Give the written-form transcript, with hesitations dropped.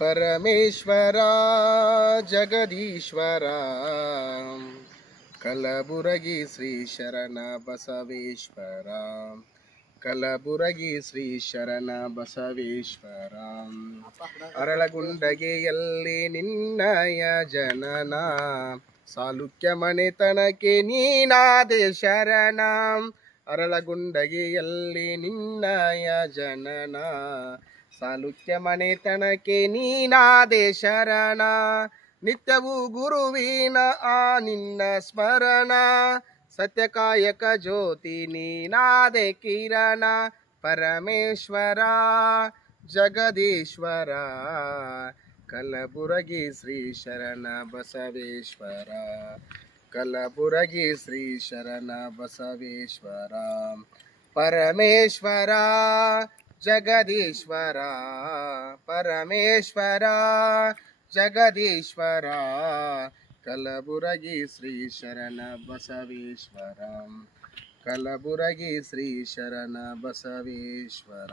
ಪರಮೇಶ್ವರ ಜಗದೀಶ್ವರ ಕಲಬುರಗಿ ಶ್ರೀ ಶರಣ ಬಸವೇಶ್ವರ ಕಲಬುರಗಿ ಶ್ರೀ ಶರಣ ಬಸವೇಶ್ವರ ಅರಳಗುಂಡಗೆಯಲ್ಲಿ ನಿನ್ನಯ ಜನನ ಸಾಲುಕ್ಯ ಮನೆತನಕ್ಕೆ ನೀನಾದೆ ಶರಣ ಅರಳಗುಂಡಗೆಯಲ್ಲಿ ನಿನ್ನಯ ಜನನ ಸಾಲುಕ್ಯ ಮನೆತನಕ್ಕೆ ನೀನಾದೆ ಶರಣ ನಿತ್ಯವೂ ಗುರುವಿನ ಆ ನಿನ್ನ ಸ್ಮರಣ ಸತ್ಯಕಾಯಕ ಜ್ಯೋತಿ ನೀನಾದೆ ಕಿರಣ ಪರಮೇಶ್ವರ ಜಗದೀಶ್ವರ ಕಲಬುರಗಿ ಶ್ರೀ ಶರಣ ಬಸವೇಶ್ವರ ಕಲಬುರಗಿ ಶ್ರೀ ಶರಣ ಬಸವೇಶ್ವರ ಪರಮೇಶ್ವರ ಜಗದೀಶ್ವರ ಪರಮೇಶ್ವರ ಜಗದೀಶ್ವರ ಕಲಬುರಗಿ ಶ್ರೀ ಶರಣ ಬಸವೇಶ್ವರ ಕಲಬುರಗಿ ಶ್ರೀ ಶರಣ ಬಸವೇಶ್ವರ.